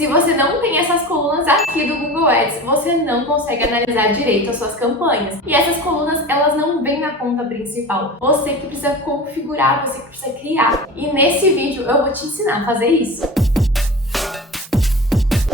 Se você não tem essas colunas aqui do Google Ads, você não consegue analisar direito as suas campanhas. E essas colunas, elas não vêm na conta principal. Você que precisa configurar, você que precisa criar. E nesse vídeo eu vou te ensinar a fazer isso.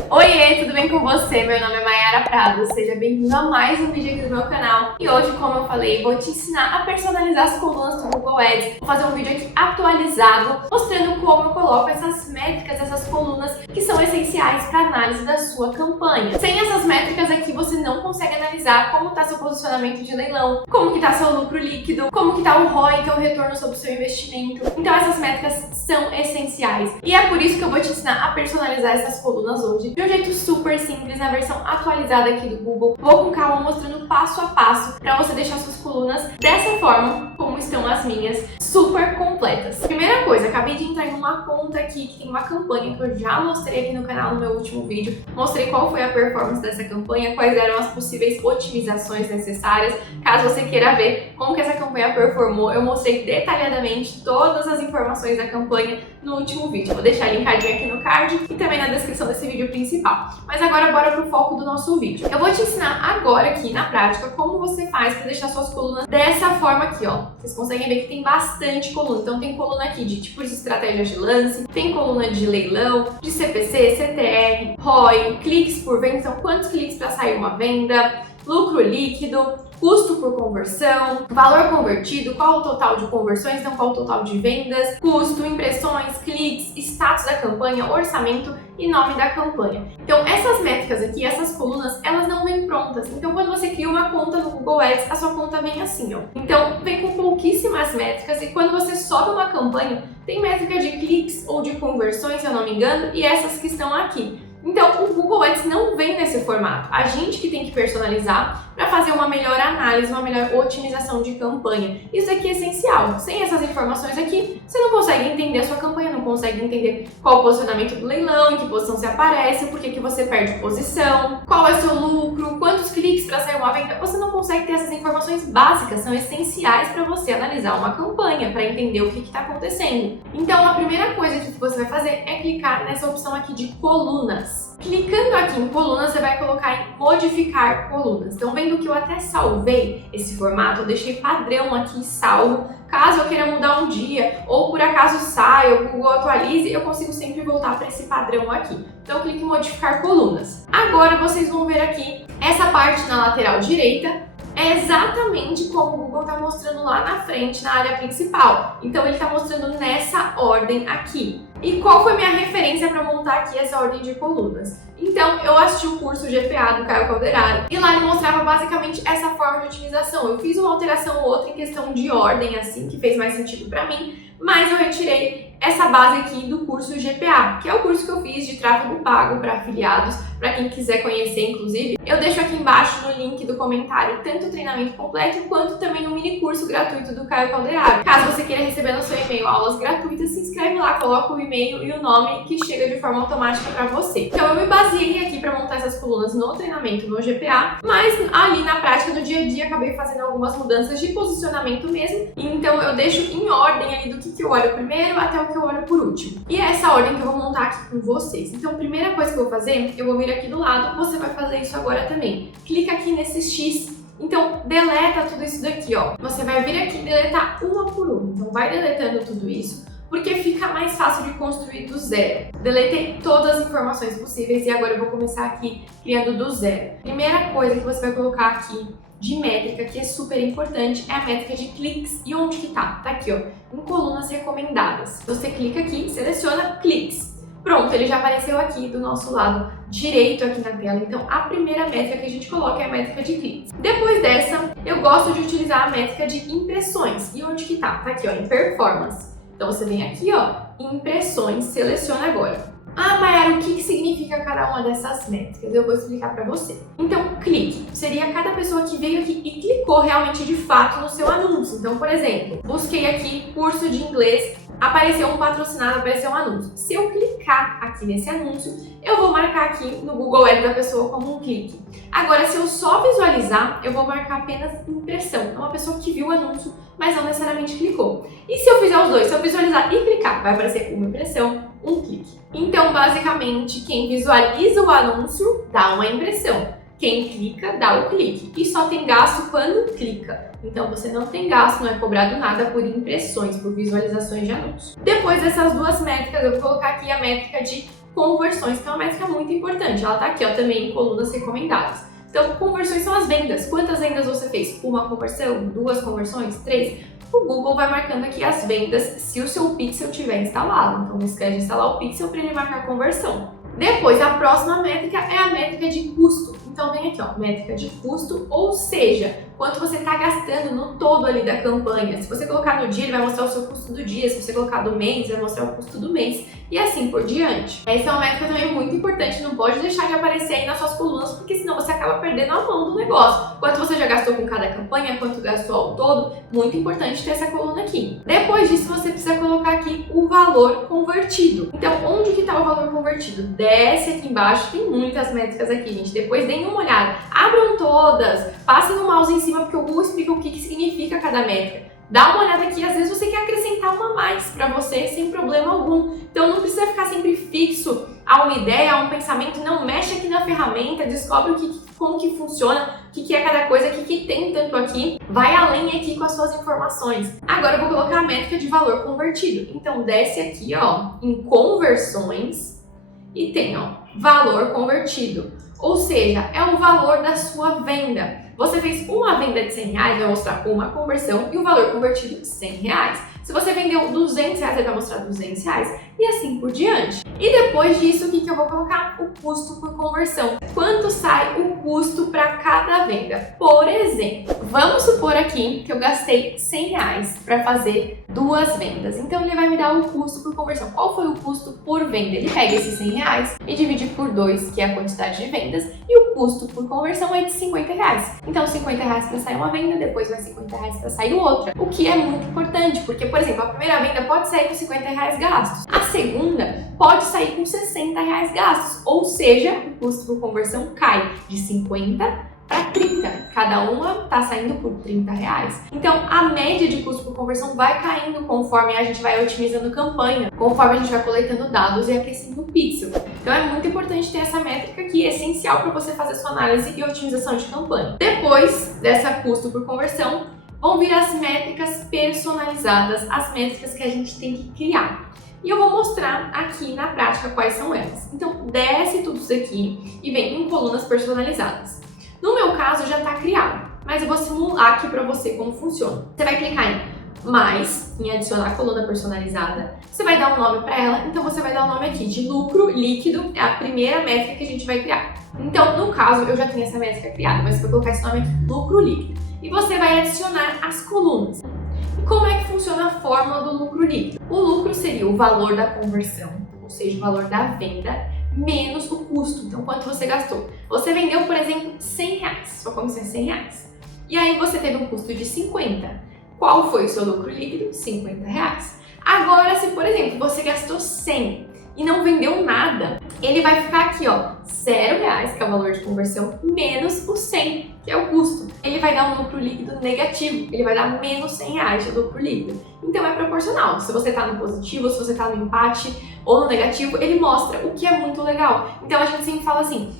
Oiê, tudo bem com você? Meu nome é Mayara Prado, seja bem-vindo a mais um vídeo aqui do meu canal. E hoje, como eu falei, vou te ensinar a personalizar as colunas do Google Ads. Vou fazer um vídeo aqui atualizado, mostrando como eu coloco essas métricas, essas colunas que são essenciais para análise da sua campanha. Sem essas métricas aqui, você não consegue analisar como está seu posicionamento de leilão, como que está seu lucro líquido, como que está o ROI, que é o retorno sobre o seu investimento. Então essas métricas são essenciais. E é por isso que eu vou te ensinar a personalizar essas colunas hoje, de um jeito super simples, na versão atualizada aqui do Google. Vou com calma mostrando passo a passo para você deixar suas colunas dessa forma, como estão as minhas, super completas. Primeira coisa, acabei de entrar em uma conta aqui que tem uma campanha que eu já mostrei aqui no canal no meu último vídeo. Mostrei qual foi a performance dessa campanha, quais eram as possíveis otimizações necessárias. Caso você queira ver como que essa campanha performou, eu mostrei detalhadamente todas as informações da campanha no último vídeo. Vou deixar linkadinho aqui no card e também na descrição desse vídeo principal. Mas agora bora pro foco do nosso vídeo. Eu vou te ensinar agora aqui na prática como você faz para deixar suas colunas dessa forma aqui, ó. Vocês conseguem ver que tem bastante coluna. Então tem coluna aqui de tipos de estratégias de lance, tem coluna de leilão, de CPC, CTR, ROI, cliques por venda, então quantos cliques para sair uma venda, lucro líquido, custo por conversão, valor convertido, qual o total de conversões, então qual o total de vendas, custo, impressões, cliques, status da campanha, orçamento e nome da campanha. Então essas métricas aqui, essas colunas, elas não vêm prontas. Então quando você cria uma conta no Google Ads, a sua conta vem assim, ó. Então vem com pouquíssimas métricas e quando você sobe uma campanha, tem métrica de cliques ou de conversões, se eu não me engano, e essas que estão aqui. Então, o Google Ads não vem nesse formato. A gente que tem que personalizar para fazer uma melhor análise, uma melhor otimização de campanha. Isso aqui é essencial. Sem essas informações aqui, você não consegue entender a sua campanha, não consegue entender qual o posicionamento do leilão, em que posição você aparece, por que você perde posição, qual é o seu lucro, quantos cliques para sair uma venda. Você não consegue ter essas informações básicas, são essenciais para você analisar uma campanha, para entender o que está acontecendo. Então, a primeira coisa que você vai fazer é clicar nessa opção aqui de colunas. Clicando aqui em colunas, você vai colocar em modificar colunas. Então, vendo que eu até salvei esse formato, eu deixei padrão aqui salvo. Caso eu queira mudar um dia, ou por acaso saia, o Google atualize, eu consigo sempre voltar para esse padrão aqui. Então, eu clico em modificar colunas. Agora, vocês vão ver aqui, essa parte na lateral direita, é exatamente como o Google está mostrando lá na frente, na área principal. Então, ele está mostrando nessa ordem aqui. E qual foi minha referência para montar aqui essa ordem de colunas? Então, eu assisti o curso GPA do Caio Calderaro e lá ele mostrava basicamente essa forma de otimização. Eu fiz uma alteração ou outra em questão de ordem, assim, que fez mais sentido para mim, mas eu retirei essa base aqui do curso GPA, que é o curso que eu fiz de tráfego pago para afiliados, para quem quiser conhecer, inclusive. Eu deixo aqui embaixo no link do comentário tanto o treinamento completo quanto também um mini curso gratuito do Caio Calderaro. Caso você queira receber no seu e-mail aulas gratuitas, se inscreve lá, coloca o e-mail e o nome que chega de forma automática para você. Então eu me baseei aqui para montar essas colunas no treinamento no GPA, mas ali na prática do dia a dia acabei fazendo algumas mudanças de posicionamento mesmo. Então eu deixo em ordem ali do que eu olho primeiro até o que eu olho por último. E é essa ordem que eu vou montar aqui com vocês. Então, a primeira coisa que eu vou fazer, eu vou vir aqui do lado, você vai fazer isso agora também. Clica aqui nesse X, então deleta tudo isso daqui, ó. Você vai vir aqui e deletar uma por uma. Então, vai deletando tudo isso, porque fica mais fácil de construir do zero. Deletei todas as informações possíveis e agora eu vou começar aqui criando do zero. Primeira coisa que você vai colocar aqui de métrica, que é super importante, é a métrica de cliques. E onde que tá? Tá aqui, ó, em colunas recomendadas. Você clica aqui, seleciona cliques. Pronto, ele já apareceu aqui do nosso lado direito aqui na tela. Então, a primeira métrica que a gente coloca é a métrica de cliques. Depois dessa, eu gosto de utilizar a métrica de impressões. E onde que tá? Tá aqui, ó, em performance. Então, você vem aqui, ó, em impressões, seleciona agora. Ah, Mayara, o que significa cada uma dessas métricas? Eu vou explicar para você. Então, clique seria cada pessoa que veio aqui e clicou realmente de fato no seu anúncio. Então, por exemplo, busquei aqui curso de inglês Apareceu um patrocinado, apareceu um anúncio. Se eu clicar aqui nesse anúncio, eu vou marcar aqui no Google Ads da pessoa como um clique. Agora, se eu só visualizar, eu vou marcar apenas impressão. É uma pessoa que viu o anúncio, mas não necessariamente clicou. E se eu fizer os dois, se eu visualizar e clicar, vai aparecer uma impressão, um clique. Então, basicamente, quem visualiza o anúncio dá uma impressão. Quem clica, dá o clique. E só tem gasto quando clica. Então, você não tem gasto, não é cobrado nada por impressões, por visualizações de anúncio. Depois dessas duas métricas, eu vou colocar aqui a métrica de conversões, que é uma métrica muito importante. Ela tá aqui, ó, também em colunas recomendadas. Então, conversões são as vendas. Quantas vendas você fez? Uma conversão? Duas conversões? Três? O Google vai marcando aqui as vendas se o seu pixel tiver instalado. Então, não esquece de instalar o pixel para ele marcar a conversão. Depois, a próxima métrica é a métrica de custo. Então, vem aqui, ó, métrica de custo, ou seja, quanto você está gastando no todo ali da campanha. Se você colocar no dia, ele vai mostrar o seu custo do dia. Se você colocar do mês, vai mostrar o custo do mês. E assim por diante. Essa é uma métrica também muito importante, não pode deixar de aparecer aí nas suas colunas, porque senão você acaba perdendo a mão do negócio. Quanto você já gastou com cada campanha, quanto gastou ao todo, muito importante ter essa coluna aqui. Depois disso, você precisa colocar aqui o valor convertido. Então, onde que está o valor convertido? Desce aqui embaixo, tem muitas métricas aqui, gente. Depois deem uma olhada, abram todas, passem no mouse em cima, porque o Google explica o que significa cada métrica. Dá uma olhada aqui, às vezes você quer acrescentar uma a mais para você sem problema algum. Então não precisa ficar sempre fixo a uma ideia, a um pensamento, não mexe aqui na ferramenta, descobre como que funciona, o que é cada coisa, o que tem tanto aqui, vai além aqui com as suas informações. Agora eu vou colocar a métrica de valor convertido. Então desce aqui, ó, em conversões e tem, ó, valor convertido. Ou seja, é o valor da sua venda. Você fez uma venda de R$100, vai mostrar uma conversão e o valor convertido R$100. Se você vendeu R$200, ele vai mostrar R$200 e assim por diante. E depois disso, o que eu vou colocar? O custo por conversão. Quanto sai o custo para cada venda? Por exemplo, vamos supor aqui que eu gastei R$100 para fazer 2 vendas. Então, ele vai me dar o custo por conversão. Qual foi o custo por venda? Ele pega esses R$100 e divide por 2, que é a quantidade de vendas, e o custo por conversão é de R$50. Então, R$50 para sair uma venda, depois vai R$50 para sair outra. O que é muito importante, porque, por exemplo, a primeira venda pode sair com R$50 gastos. A segunda pode sair com R$60 gastos. Ou seja, o custo por conversão cai de 50 para 30. Cada uma está saindo por R$30. Então, a média de custo por conversão vai caindo conforme a gente vai otimizando campanha, conforme a gente vai coletando dados e aquecendo o pixel. Então, é muito importante ter essa métrica aqui, é essencial para você fazer sua análise e otimização de campanha. Depois dessa custo por conversão, vão vir as métricas personalizadas, as métricas que a gente tem que criar. E eu vou mostrar aqui na prática quais são elas. Então, desce tudo isso aqui e vem em colunas personalizadas. No meu caso, já está criado, mas eu vou simular aqui para você como funciona. Você vai clicar em mais, em adicionar coluna personalizada. Você vai dar um nome para ela, então você vai dar o nome aqui de lucro líquido, é a primeira métrica que a gente vai criar. Então, no caso, eu já tenho essa métrica criada, mas eu vou colocar esse nome aqui, lucro líquido. E você vai adicionar as colunas. E como é que funciona a fórmula do lucro líquido? O lucro seria o valor da conversão, ou seja, o valor da venda, menos o custo. Então, quanto você gastou? Você vendeu, por exemplo, R$100. Sua comissão é R$100. E aí você teve um custo de 50. Qual foi o seu lucro líquido? R$50. Agora, se, por exemplo, você gastou 100 e não vendeu nada, ele vai ficar aqui, ó, R$0, que é o valor de conversão, menos o 100, que é o custo. Ele vai dar um lucro líquido negativo, ele vai dar menos R$100 de lucro líquido. Então é proporcional. Se você tá no positivo, se você tá no empate ou no negativo, ele mostra, o que é muito legal. Então a gente sempre fala assim,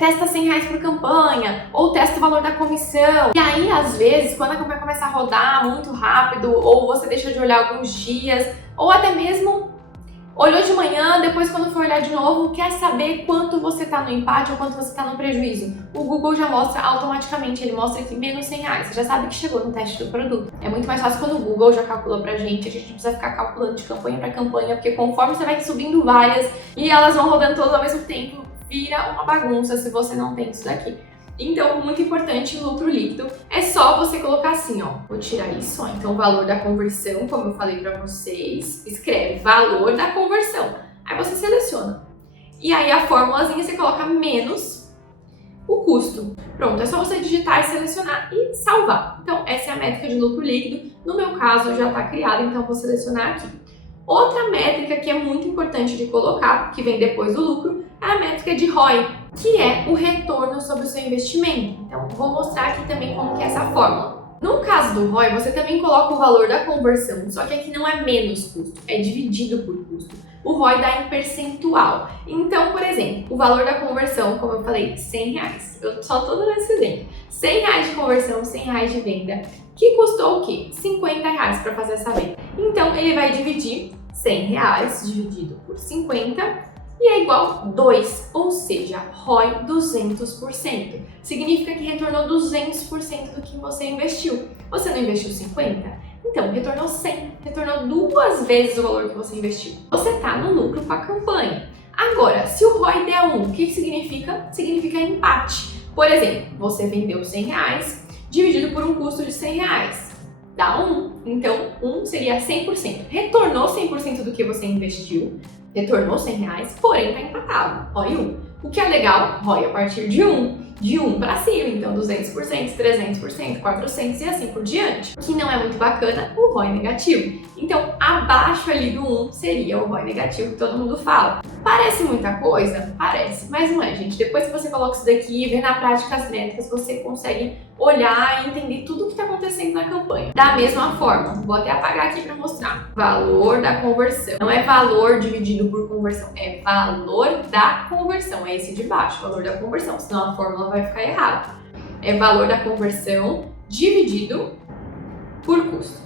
testa R$100 por campanha, ou testa o valor da comissão. E aí, às vezes, quando a campanha começa a rodar muito rápido, ou você deixa de olhar alguns dias, ou até mesmo olhou de manhã, depois quando for olhar de novo, quer saber quanto você está no empate ou quanto você está no prejuízo. O Google já mostra automaticamente, ele mostra aqui menos R$100. Você já sabe que chegou no teste do produto. É muito mais fácil quando o Google já calcula pra gente, a gente não precisa ficar calculando de campanha para campanha, porque conforme você vai subindo várias e elas vão rodando todas ao mesmo tempo, vira uma bagunça se você não tem isso daqui. Então, muito importante, o lucro líquido é só você colocar assim, ó, vou tirar isso, ó, então o valor da conversão, como eu falei pra vocês, escreve valor da conversão, aí você seleciona, e aí a formulazinha você coloca menos o custo. Pronto, é só você digitar e selecionar e salvar. Então, essa é a métrica de lucro líquido, no meu caso já tá criada, então eu vou selecionar aqui. Outra métrica que é muito importante de colocar, que vem depois do lucro, é a métrica de ROI, que é o retorno sobre o seu investimento. Então, vou mostrar aqui também como que é essa fórmula. No caso do ROI, você também coloca o valor da conversão, só que aqui não é menos custo, é dividido por custo. O ROI dá em percentual. Então, por exemplo, o valor da conversão, como eu falei, R$100. Eu só estou dando esse exemplo. R$100 de conversão, R$100 de venda, que custou o quê? R$50 para fazer essa venda. Então, ele vai dividir R$100 dividido por 50 e é igual 2, ou seja, ROI 200%. Significa que retornou 200% do que você investiu. Você não investiu 50? Então, retornou 100, retornou 2 vezes o valor que você investiu. Você está no lucro com a campanha. Agora, se o ROI der 1, o que significa? Significa empate. Por exemplo, você vendeu R$100 dividido por um custo de R$100. Dá 1. Então, 1 seria 100%. Retornou 100% do que você investiu, retornou R$100, porém está empatado. ROI 1. O que é legal? ROI a partir de 1. De 1 para cima, então 200%, 300%, 400% e assim por diante. O que não é muito bacana, o ROI negativo. Então, abaixo ali do 1 seria o ROI negativo que todo mundo fala. Parece muita coisa? Parece, mas não é, gente. Depois que você coloca isso daqui e vê na prática as métricas, você consegue olhar e entender tudo o que está acontecendo na campanha. Da mesma forma, vou até apagar aqui para mostrar. Valor da conversão. Não é valor dividido por conversão, é valor da conversão. É esse de baixo, valor da conversão, senão a fórmula vai ficar errada. É valor da conversão dividido por custo.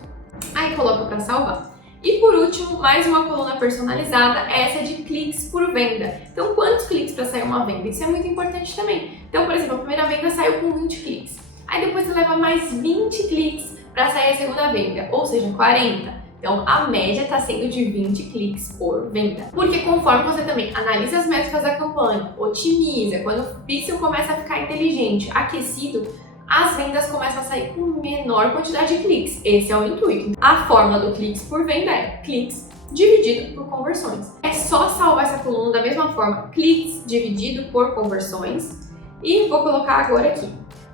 Aí coloca para salvar. E por último, mais uma coluna personalizada, essa de cliques por venda. Então, quantos cliques para sair uma venda? Isso é muito importante também. Então, por exemplo, a primeira venda saiu com 20 cliques. Aí depois você leva mais 20 cliques para sair a segunda venda, ou seja, 40. Então, a média está sendo de 20 cliques por venda. Porque conforme você também analisa as métricas da campanha, otimiza, quando o pixel começa a ficar inteligente, aquecido, as vendas começam a sair com menor quantidade de cliques. Esse é o intuito. A fórmula do cliques por venda é cliques dividido por conversões. É só salvar essa coluna da mesma forma, cliques dividido por conversões. E vou colocar agora aqui.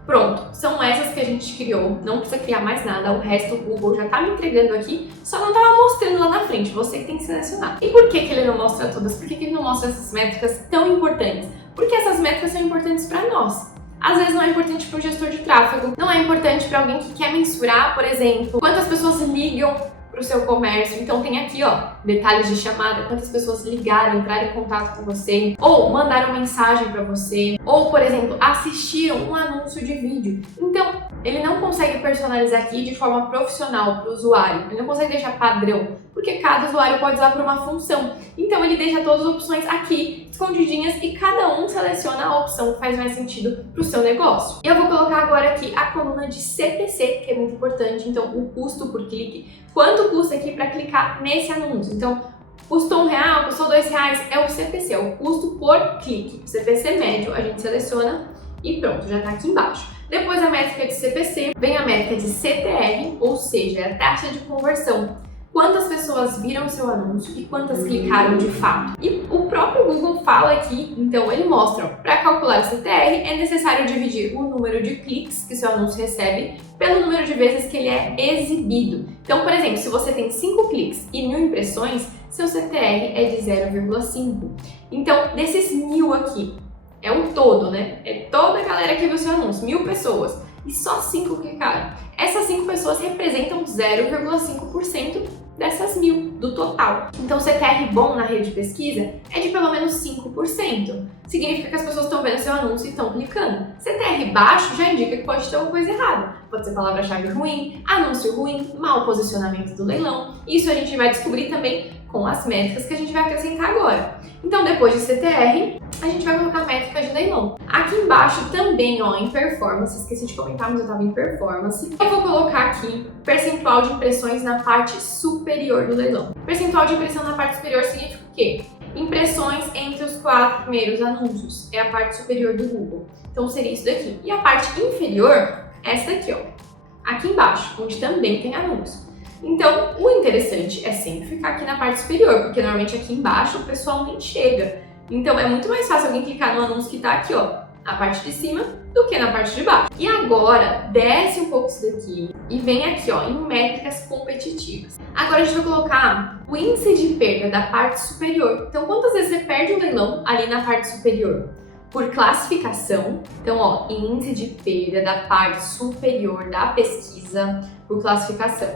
Pronto, são essas que a gente criou, não precisa criar mais nada, o resto o Google já tá me entregando aqui, só não tava mostrando lá na frente, você que tem que selecionar. E por que ele não mostra todas? Por que ele não mostra essas métricas tão importantes? Porque essas métricas são importantes para nós. Às vezes não é importante para o gestor de tráfego, não é importante para alguém que quer mensurar, por exemplo, quantas pessoas ligam para o seu comércio. Então tem aqui, ó, detalhes de chamada, quantas pessoas ligaram, entraram em contato com você, ou mandaram mensagem para você, ou, por exemplo, assistiram um anúncio de vídeo. Então, ele não consegue personalizar aqui de forma profissional para o usuário, ele não consegue deixar padrão, porque cada usuário pode usar para uma função. Então, ele deixa todas as opções aqui, escondidinhas, e cada um seleciona a opção que faz mais sentido para o seu negócio. E eu vou colocar agora aqui a coluna de CPC, que é muito importante, então o custo por clique. Quanto custa aqui para clicar nesse anúncio? Então, custou R$1, custou R$2, é o CPC, é o custo por clique. CPC médio, a gente seleciona e pronto, já está aqui embaixo. Depois da métrica de CPC, vem a métrica de CTR, ou seja, a taxa de conversão. Quantas pessoas viram seu anúncio e quantas clicaram de fato. E o próprio Google fala aqui, então ele mostra, para calcular o CTR é necessário dividir o número de cliques que seu anúncio recebe pelo número de vezes que ele é exibido. Então, por exemplo, se você tem 5 cliques e 1000 impressões, seu CTR é de 0,5. Então, desses 1000 aqui, é o todo, né? É toda a galera que viu seu anúncio, 1000 pessoas, e só 5 clicaram. Essas 5 pessoas representam 0,5% dessas 1000 do total. Então, CTR bom na rede de pesquisa é de pelo menos 5%. Significa que as pessoas estão vendo seu anúncio e estão clicando. CTR baixo já indica que pode ter alguma coisa errada. Pode ser palavra-chave ruim, anúncio ruim, mau posicionamento do leilão. Isso a gente vai descobrir também com as métricas que a gente vai acrescentar agora. Então, depois de CTR, a gente vai colocar métrica de leilão. Aqui embaixo também, ó, em performance, esqueci de comentar, mas eu estava em performance. Eu vou colocar aqui percentual de impressões na parte superior do leilão. Percentual de impressão na parte superior significa o quê? Impressões entre os 4 primeiros anúncios. É a parte superior do Google. Então, seria isso daqui. E a parte inferior, essa daqui, ó. Aqui embaixo, onde também tem anúncio. Então, o interessante é sempre ficar aqui na parte superior, porque normalmente aqui embaixo o pessoal nem chega. Então, é muito mais fácil alguém clicar no anúncio que tá aqui, ó, na parte de cima do que na parte de baixo. E agora, desce um pouco isso daqui e vem aqui, ó, em métricas competitivas. Agora a gente vai colocar o índice de perda da parte superior. Então, quantas vezes você perde um leilão ali na parte superior? Por classificação. Então, ó, índice de perda da parte superior da pesquisa por classificação.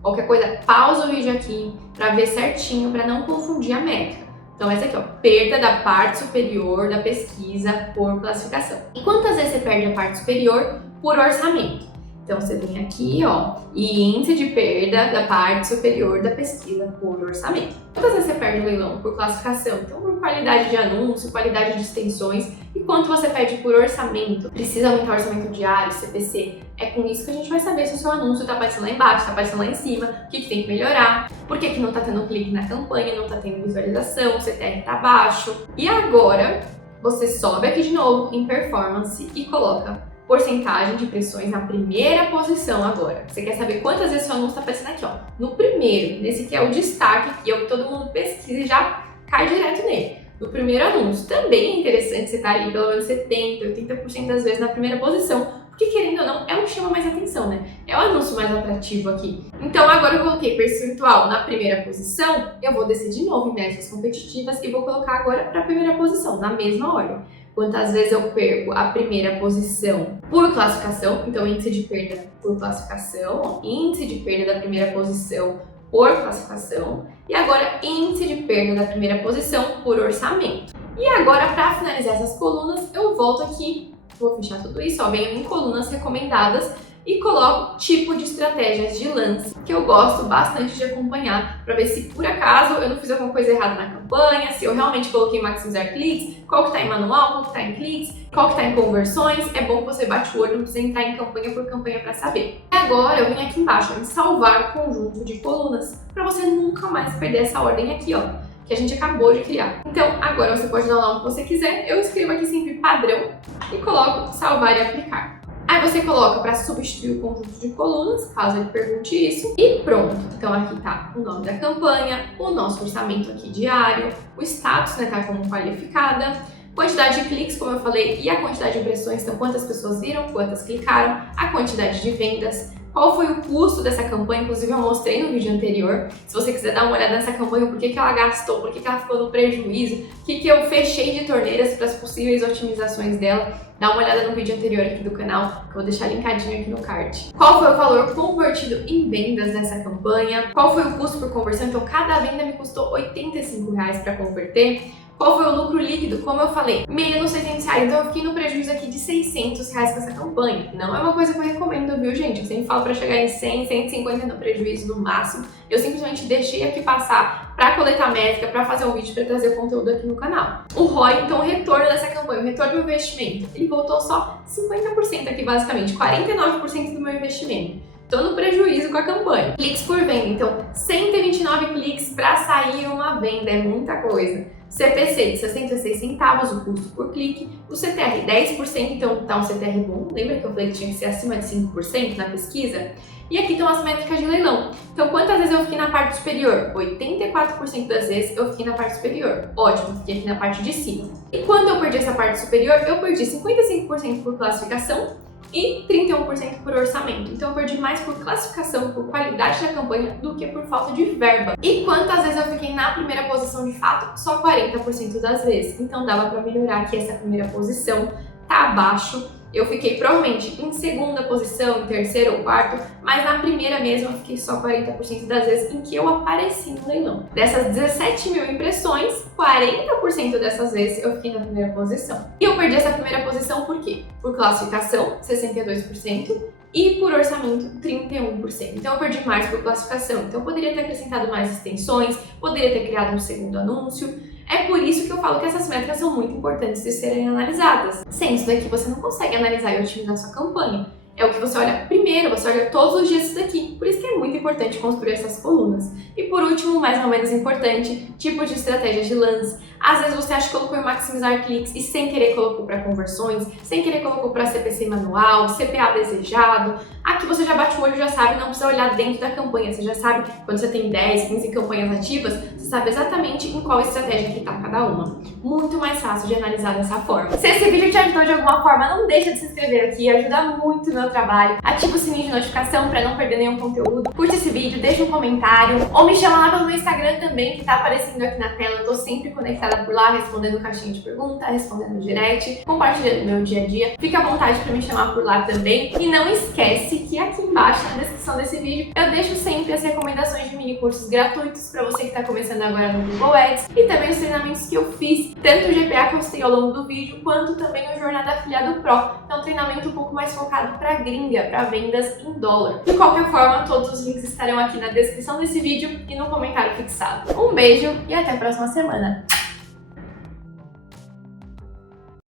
Qualquer coisa, pausa o vídeo aqui para ver certinho, para não confundir a métrica. Então, essa aqui, ó, perda da parte superior da pesquisa por classificação. E quantas vezes você perde a parte superior por orçamento? Então, você vem aqui, ó, e índice de perda da parte superior da pesquisa por orçamento. Quantas vezes você perde o leilão por classificação? Então, por qualidade de anúncio, qualidade de extensões. E quanto você perde por orçamento? Precisa aumentar o orçamento diário, CPC? É com isso que a gente vai saber se o seu anúncio está aparecendo lá embaixo, está aparecendo lá em cima, o que tem que melhorar, por que não está tendo clique na campanha, não está tendo visualização, o CTR está baixo. E agora, você sobe aqui de novo em performance e coloca porcentagem de impressões na primeira posição agora. Você quer saber quantas vezes seu anúncio está aparecendo aqui, ó, no primeiro, nesse que é o destaque, e é o que todo mundo pesquisa e já cai direto nele. No primeiro anúncio. Também é interessante você estar ali pelo menos 70%, 80% das vezes na primeira posição, porque querendo ou não, é o que chama mais atenção, né? É o anúncio mais atrativo aqui. Então agora eu coloquei percentual na primeira posição, eu vou descer de novo em métricas competitivas e vou colocar agora para a primeira posição, na mesma ordem. Quantas vezes eu perco a primeira posição por classificação, então índice de perda por classificação, ó, índice de perda da primeira posição por classificação, e agora índice de perda da primeira posição por orçamento. E agora, para finalizar essas colunas, eu volto aqui, vou fechar tudo isso, ó, venho em colunas recomendadas e coloco tipo de estratégias de lance, que eu gosto bastante de acompanhar, para ver se por acaso eu não fiz alguma coisa errada na campanha, se eu realmente coloquei maximizar cliques, qual que está em manual, qual que está em cliques, qual que está em conversões. É bom que você bate o olho, não precisa entrar em campanha por campanha para saber. E agora eu vim aqui embaixo em salvar conjunto de colunas, para você nunca mais perder essa ordem aqui, ó, que a gente acabou de criar. Então agora você pode dar o nome que você quiser, eu escrevo aqui sempre padrão e coloco salvar e aplicar. Aí você coloca para substituir o conjunto de colunas, caso ele pergunte isso, e pronto. Então aqui tá o nome da campanha, o nosso orçamento aqui diário, o status, né, tá como qualificada, quantidade de cliques, como eu falei, e a quantidade de impressões, então quantas pessoas viram, quantas clicaram, a quantidade de vendas, qual foi o custo dessa campanha, inclusive eu mostrei no vídeo anterior. Se você quiser dar uma olhada nessa campanha, por que ela gastou, por que ela ficou no prejuízo, o que eu fechei de torneiras para as possíveis otimizações dela, dá uma olhada no vídeo anterior aqui do canal, que eu vou deixar linkadinho aqui no card. Qual foi o valor convertido em vendas nessa campanha, qual foi o custo por conversão, então cada venda me custou R$85 para converter. Qual foi o lucro líquido? Como eu falei, menos R$600, então eu fiquei no prejuízo aqui de R$600 com essa campanha. Não é uma coisa que eu recomendo, viu, gente? Eu sempre falo para chegar em 100, 150 no prejuízo no máximo. Eu simplesmente deixei aqui passar para coletar métrica, para fazer um vídeo, para trazer conteúdo aqui no canal. O ROI, então o retorno dessa campanha, o retorno do investimento, ele voltou só 50% aqui basicamente, 49% do meu investimento. Tô no prejuízo com a campanha. Cliques por venda, então 129 cliques para sair uma venda, é muita coisa. CPC de 66 centavos, o custo por clique. O CTR 10%, então tá um CTR bom. Lembra que eu falei que tinha que ser acima de 5% na pesquisa? E aqui estão as métricas de leilão. Então, quantas vezes eu fiquei na parte superior? 84% das vezes eu fiquei na parte superior. Ótimo, fiquei aqui na parte de cima. E quando eu perdi essa parte superior, eu perdi 55% por classificação e 31% por orçamento. Então eu perdi mais por classificação, por qualidade da campanha, do que por falta de verba. E quantas vezes eu fiquei na primeira posição de fato? Só 40% das vezes. Então dava para melhorar aqui essa primeira posição, tá abaixo. Eu fiquei provavelmente em segunda posição, em terceiro ou quarto, mas na primeira mesmo eu fiquei só 40% das vezes em que eu apareci no leilão. Dessas 17 mil impressões, 40% dessas vezes eu fiquei na primeira posição. E eu perdi essa primeira posição por quê? Por classificação, 62%, e por orçamento, 31%. Então eu perdi mais por classificação. Então eu poderia ter acrescentado mais extensões, poderia ter criado um segundo anúncio. É por isso que eu falo que essas métricas são muito importantes de serem analisadas. Sem isso daqui, você não consegue analisar e otimizar sua campanha. É o que você olha primeiro, você olha todos os dias isso daqui. Por isso que é muito importante construir essas colunas. E por último, mais ou menos importante, tipo de estratégia de lance. Às vezes você acha que colocou em maximizar cliques e sem querer colocou para conversões, sem querer colocou para CPC manual, CPA desejado. Aqui você já bate o olho e já sabe, não precisa olhar dentro da campanha. Você já sabe quando você tem 10, 15 campanhas ativas, você sabe exatamente em qual estratégia que tá cada uma. Muito mais fácil de analisar dessa forma. Se esse vídeo te ajudou de alguma forma, não deixa de se inscrever aqui, ajuda muito o meu trabalho. Ativa o sininho de notificação para não perder nenhum conteúdo. Curte esse vídeo, deixa um comentário, ou me chama lá pelo meu Instagram também, que tá aparecendo aqui na tela. Eu tô sempre conectada por lá, respondendo caixinha de pergunta, respondendo direct, compartilhando meu dia a dia. Fica à vontade para me chamar por lá também. E não esquece que aqui embaixo, na descrição desse vídeo, eu deixo sempre as recomendações de mini cursos gratuitos para você que está começando agora no Google Ads e também os treinamentos que eu fiz, tanto o GPA que eu citei ao longo do vídeo, quanto também o Jornada Afiliado Pro, que é um treinamento um pouco mais focado para gringa, para vendas em dólar. De qualquer forma, todos os links estarão aqui na descrição desse vídeo e no comentário fixado. Um beijo e até a próxima semana.